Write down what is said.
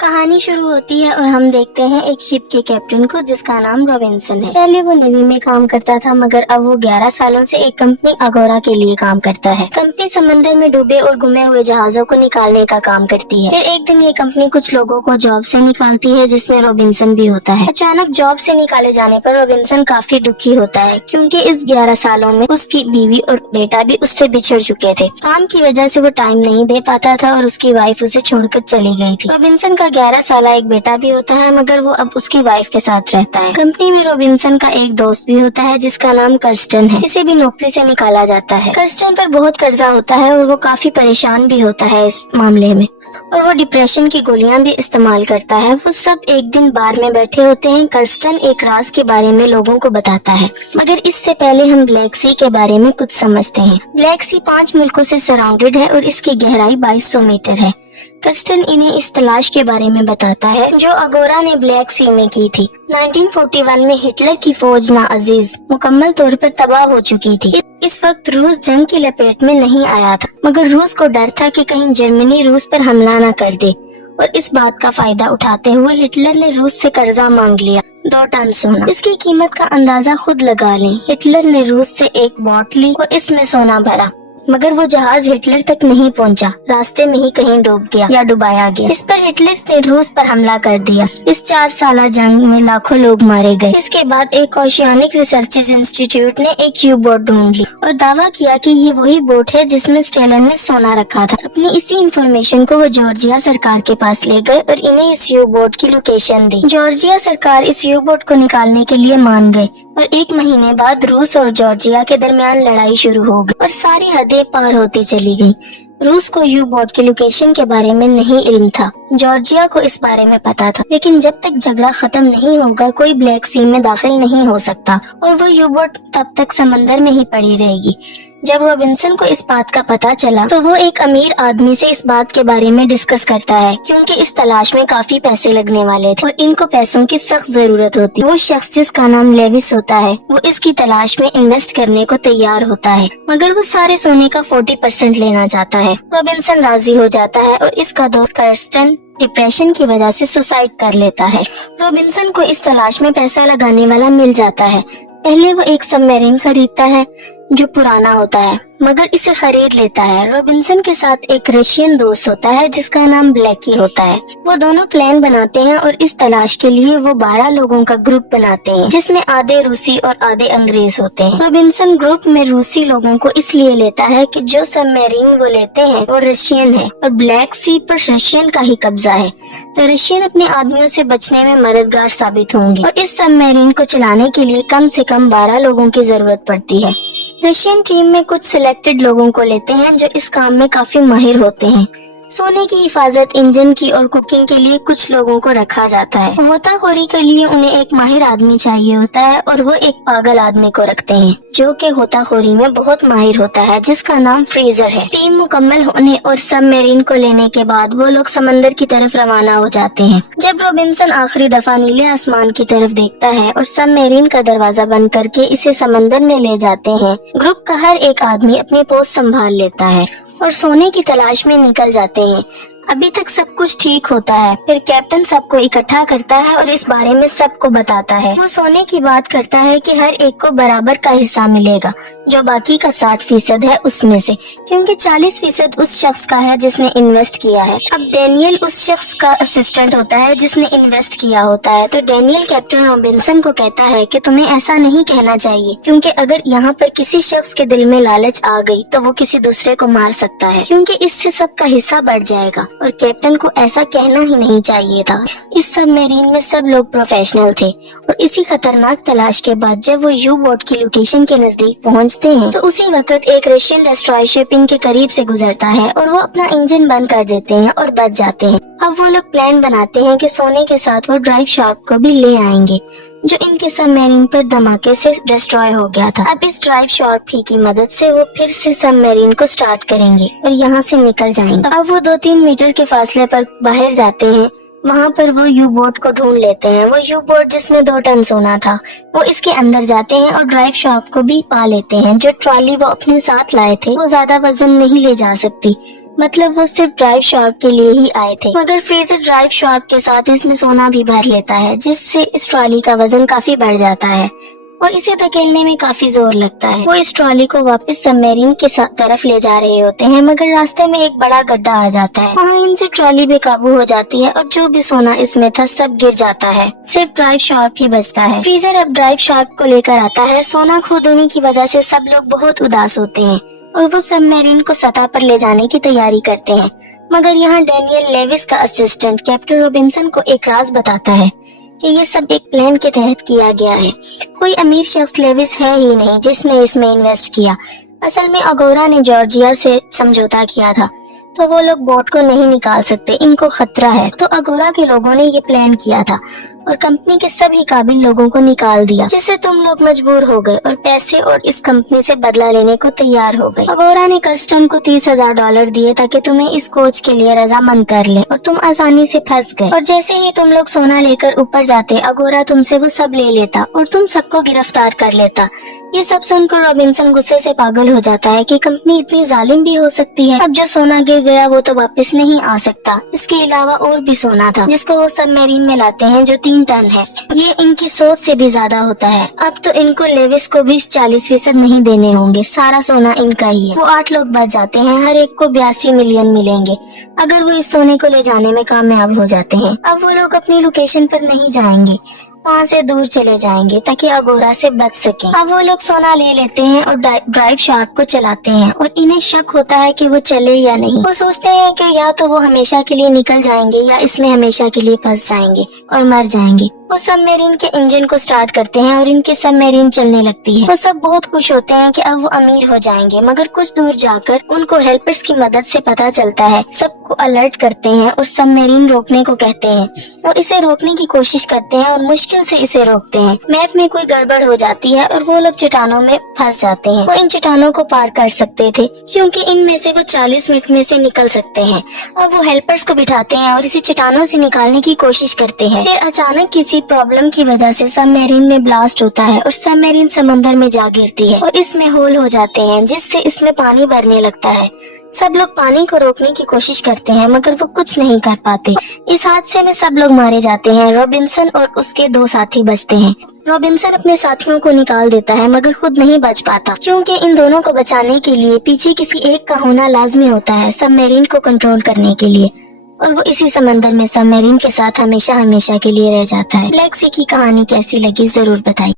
कहानी शुरू होती है और हम देखते हैं एक शिप के कैप्टन को जिसका नाम रॉबिन्सन है। पहले वो नेवी में काम करता था मगर अब वो 11 सालों से एक कंपनी अगोरा के लिए काम करता है। कंपनी समंदर में डूबे और गुमे हुए जहाजों को निकालने का काम करती है। फिर एक दिन ये कंपनी कुछ लोगों को जॉब से निकालती है जिसमें रॉबिन्सन भी होता है। अचानक जॉब से निकाले जाने पर रॉबिन्सन काफी दुखी होता है क्योंकि इस 11 सालों में उसकी बीवी और बेटा भी उससे बिछड़ चुके थे। काम की वजह से वो टाइम नहीं दे पाता था और उसकी वाइफ उसे छोड़कर चली गई थी। रॉबिन्सन का 11 साल एक बेटा भी होता है मगर वो अब उसकी वाइफ के साथ रहता है। कंपनी में रॉबिन्सन का एक दोस्त भी होता है जिसका नाम कर्स्टन है। इसे भी नौकरी से निकाला जाता है। कर्स्टन पर बहुत कर्जा होता है और वो काफी परेशान भी होता है इस मामले में और वो डिप्रेशन की गोलियां भी इस्तेमाल करता है। वो सब एक दिन बार में बैठे होते हैं। कर्स्टन एक राज के बारे में लोगों को बताता है मगर इससे पहले हम ब्लैक सी के बारे में कुछ समझते हैं। ब्लैक सी 5 मुल्कों से सराउंडेड है और इसकी गहराई 2200 मीटर है। कर्स्टन इन्हें इस तलाश के बारे में बताता है जो अगोरा ने ब्लैक सी में की थी। 1941 में हिटलर की फौज नाअजीज मुकम्मल तौर पर तबाह हो चुकी थी। इस वक्त रूस जंग की लपेट में नहीं आया था मगर रूस को डर था कि कहीं जर्मनी रूस पर हमला न कर दे और इस बात का फायदा उठाते हुए हिटलर ने रूस से कर्जा मांग लिया 2 टन सोना। इसकी कीमत का अंदाजा खुद लगा लें। हिटलर ने रूस से एक बोट ली और इसमें सोना भरा मगर वो जहाज हिटलर तक नहीं पहुंचा। रास्ते में ही कहीं डूब गया या डुबाया गया। इस पर हिटलर ने रूस पर हमला कर दिया। इस 4 साला जंग में लाखों लोग मारे गए। इसके बाद एक ओशियानिक रिसर्चेस इंस्टीट्यूट ने एक यू बोट ढूंढ ली और दावा किया कि ये वही बोट है जिसमें स्टेलन ने सोना रखा था। अपनी इसी इंफॉर्मेशन को वो जॉर्जिया सरकार के पास ले गए और इन्हें इस यू बोट की लोकेशन दी। जॉर्जिया सरकार इस यू बोट को निकालने के लिए मान गए और 1 महीने बाद रूस और जॉर्जिया के दरमियान लड़ाई शुरू हो गई और सारी हदें पार होती चली गई। रूस को यू बोट के लोकेशन के बारे में नहीं इल्म था। जॉर्जिया को इस बारे में पता था लेकिन जब तक झगड़ा खत्म नहीं होगा कोई ब्लैक सी में दाखिल नहीं हो सकता और वो यू बोट तब तक समंदर में ही पड़ी रहेगी। जब रॉबिन्सन को इस बात का पता चला तो वो एक अमीर आदमी से इस बात के बारे में डिस्कस करता है क्योंकि इस तलाश में काफी पैसे लगने वाले थे और इनको पैसों की सख्त जरूरत होती। वो शख्स जिसका नाम लेविस होता है वो इसकी तलाश में इन्वेस्ट करने को तैयार होता है मगर वो सारे सोने का 40% लेना चाहता है। रॉबिन्सन राजी हो जाता है और इसका दोस्त कर्स्टन डिप्रेशन की वजह से सुसाइड कर लेता है। रॉबिन्सन को इस तलाश में पैसा लगाने वाला मिल जाता है। पहले वो एक सबमरीन खरीदता है जो पुराना होता है मगर इसे खरीद लेता है। रॉबिन्सन के साथ एक रशियन दोस्त होता है जिसका नाम ब्लैकी होता है। वो दोनों प्लान बनाते हैं और इस तलाश के लिए वो 12 लोगों का ग्रुप बनाते हैं जिसमें आधे रूसी और आधे अंग्रेज होते हैं। रॉबिन्सन ग्रुप में रूसी लोगों को इसलिए लेता है कि जो सबमरीन वो लेते हैं वो रशियन है और ब्लैक सी पर रशियन का ही कब्जा है तो रशियन अपने आदमियों से बचने में मददगार साबित होंगे और इस सबमरीन को चलाने के लिए कम से कम 12 लोगों की जरूरत पड़ती है। रशियन टीम में कुछ सिलेक्टेड लोगों को लेते हैं जो इस काम में काफी माहिर होते हैं। सोने की हिफाजत, इंजन की और कुकिंग के लिए कुछ लोगों को रखा जाता है। गोताखोरी के लिए उन्हें एक माहिर आदमी चाहिए होता है और वो एक पागल आदमी को रखते हैं जो कि गोताखोरी में बहुत माहिर होता है जिसका नाम फ्रीजर है। टीम मुकम्मल होने और सबमरीन को लेने के बाद वो लोग समंदर की तरफ रवाना हो जाते हैं। जब रॉबिन्सन आखिरी दफा नीले आसमान की तरफ देखता है और सबमरीन का दरवाजा बंद करके इसे समंदर में ले जाते हैं, ग्रुप का हर एक आदमी अपनी पोस्ट संभाल लेता है और सोने की तलाश में निकल जाते हैं। अभी तक सब कुछ ठीक होता है। फिर कैप्टन सबको इकट्ठा करता है और इस बारे में सबको बताता है। वो सोने की बात करता है कि हर एक को बराबर का हिस्सा मिलेगा जो बाकी का 60% है उसमें से, क्योंकि 40% उस शख्स का है जिसने इन्वेस्ट किया है। अब डैनियल उस शख्स का असिस्टेंट होता है जिसने इन्वेस्ट किया होता है तो डैनियल कैप्टन रॉबिन्सन को कहता है कि तुम्हें ऐसा नहीं कहना चाहिए क्योंकि अगर यहाँ पर किसी शख्स के दिल में लालच आ गई तो वो किसी दूसरे को मार सकता है क्योंकि इससे सबका हिस्सा बढ़ जाएगा और कैप्टन को ऐसा कहना ही नहीं चाहिए था। इस सबमरीन में सब लोग प्रोफेशनल थे और इसी खतरनाक तलाश के बाद जब वो यू बोट की लोकेशन के नजदीक पहुंचते हैं तो उसी वक्त एक रशियन डिस्ट्रॉयर शिप इनके करीब से गुजरता है और वो अपना इंजन बंद कर देते हैं और बच जाते हैं। अब वो लोग प्लान बनाते हैं कि सोने के साथ वो ड्राइव शार्क को भी ले आएंगे जो इनके सबमरीन पर धमाके से डिस्ट्रॉय हो गया था। अब इस ड्राइव शार्क की मदद से वो फिर से सबमरीन को स्टार्ट करेंगे और यहाँ से निकल जाएंगे। अब वो 2-3 मीटर के फासले पर बाहर जाते हैं। वहाँ पर वो यू बोट को ढूंढ लेते हैं। वो यू बोट जिसमें 2 टन सोना था वो इसके अंदर जाते हैं और ड्राइव शार्क को भी पा लेते हैं। जो ट्रॉली वो अपने साथ लाए थे वो ज्यादा वजन नहीं ले जा सकती मतलब वो सिर्फ ड्राइव शार्क के लिए ही आए थे। मगर फ्रीजर ड्राइव शार्क के साथ इसमें सोना भी भर लेता है, जिससे इस ट्रॉली का वजन काफी बढ़ जाता है और इसे धकेलने में काफी जोर लगता है। वो इस ट्रॉली को वापस सबमरीन के तरफ ले जा रहे होते हैं, मगर रास्ते में एक बड़ा गड्ढा आ जाता है। वहाँ इनसे ट्रॉली बेकाबू हो जाती है और जो भी सोना इसमें था सब गिर जाता है। सिर्फ ड्राइव शार्क ही बचता है। फ्रीजर अब ड्राइव शार्क को लेकर आता है। सोना खो देने की वजह से सब लोग बहुत उदास होते हैं और वो सबमरीन को सतह पर ले जाने की तैयारी करते हैं। मगर यहाँ डैनियल लेविस का असिस्टेंट कैप्टन रॉबिन्सन को एक राज बताता है कि ये सब एक प्लान के तहत किया गया है। कोई अमीर शख्स लेविस है ही नहीं जिसने इसमें इन्वेस्ट किया। असल में अगोरा ने जॉर्जिया से समझौता किया था, तो वो लोग बोट को नहीं निकाल सकते, इनको खतरा है। तो अगोरा के लोगों ने ये प्लान किया था और कंपनी के सभी काबिल लोगों को निकाल दिया, जिससे तुम लोग मजबूर हो गए और पैसे और इस कंपनी से बदला लेने को तैयार हो गए। अगोरा ने कर्स्टन को $30,000 दिए ताकि तुम्हें इस कोच के लिए रजामंद कर ले और तुम आसानी से फंस गए। और जैसे ही तुम लोग सोना लेकर ऊपर जाते, अगोरा तुमसे वो सब ले लेता और तुम सबको गिरफ्तार कर लेता। ये सब सुनकर रॉबिन्सन गुस्से से पागल हो जाता है कि कंपनी इतनी जालिम भी हो सकती है। अब जो सोना गिर गया वो तो वापस नहीं आ सकता। इसके अलावा और भी सोना था जिसको वो सबमरीन में लाते हैं, जो 3 टन है। ये इनकी सोच से भी ज्यादा होता है। अब तो इनको लेविस को भी 40% नहीं देने होंगे, सारा सोना इनका ही है। वो 8 लोग बच जाते हैं, हर एक को 82 मिलियन मिलेंगे अगर वो इस सोने को ले जाने में कामयाब हो जाते हैं। अब वो लोग अपनी लोकेशन पर नहीं जाएंगे, वहाँ से दूर चले जाएंगे ताकि अगोरा से बच सकें। अब वो लोग सोना ले लेते हैं और ड्राइव शार्क को चलाते हैं और इन्हें शक होता है कि वो चले या नहीं। वो सोचते हैं कि या तो वो हमेशा के लिए निकल जाएंगे या इसमें हमेशा के लिए फंस जाएंगे और मर जाएंगे। वो सबमरीन के इंजन को स्टार्ट करते हैं और इनकी सबमरीन चलने लगती है। वो सब बहुत खुश होते हैं कि अब वो अमीर हो जाएंगे, मगर कुछ दूर जाकर उनको हेल्पर्स की मदद से पता चलता है। सबको अलर्ट करते हैं और सबमरीन रोकने को कहते हैं। वो इसे रोकने की कोशिश करते हैं और मुश्किल से इसे रोकते हैं। मैप में कोई गड़बड़ हो जाती है और वो लोग चट्टानों में फंस जाते हैं। वो इन चट्टानों को पार कर सकते थे क्योंकि इनमें से वो 40 मिनट में से निकल सकते हैं। अब वो हेल्पर्स को बिठाते हैं और इसे चट्टानों से निकालने की कोशिश करते हैं। फिर अचानक किसी प्रॉब्लम की वजह से सबमरीन में ब्लास्ट होता है और सबमरीन समंदर में जा गिरती है और इसमें होल हो जाते हैं, जिससे इसमें पानी भरने लगता है। सब लोग पानी को रोकने की कोशिश करते हैं मगर वो कुछ नहीं कर पाते। इस हादसे में सब लोग मारे जाते हैं। रॉबिन्सन और उसके 2 साथी बचते हैं। रॉबिन्सन अपने साथियों को निकाल देता है मगर खुद नहीं बच पाता, क्योंकि इन दोनों को बचाने के लिए पीछे किसी एक का होना लाजमी होता है सबमरीन को कंट्रोल करने के लिए, और वो इसी समंदर में सबमरीन के साथ हमेशा हमेशा के लिए रह जाता है। ब्लैक सी की कहानी कैसी लगी जरूर बताइए।